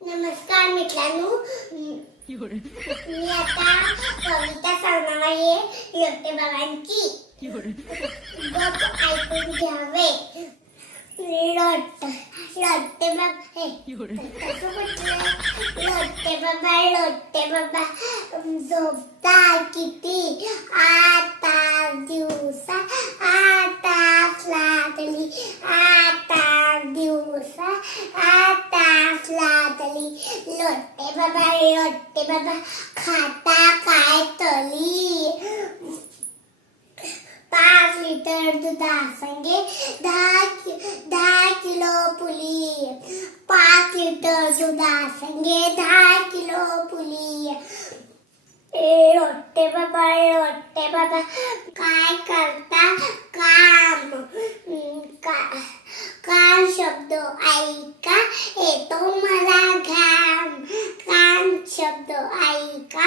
नमस्कार मित्रांनो, मी आता कविता सांगणार आहे. लोटे बाबांची गप ऐकून घ्यावे. लोटे बाबा लोटे बाबा झोपता किती आता दिवसा, आता लागली आता दिवसा, आता लागली. लोटे बाबा खाता काय तली. 5 लिटर दुधासंगे 10 किलो पुली. 5 लिटर दुधासंगे 10 किलो पुली. लोटे बाबा काय करता काम. कान शब्द ऐका येतो मला घाम. कान शब्द ऐका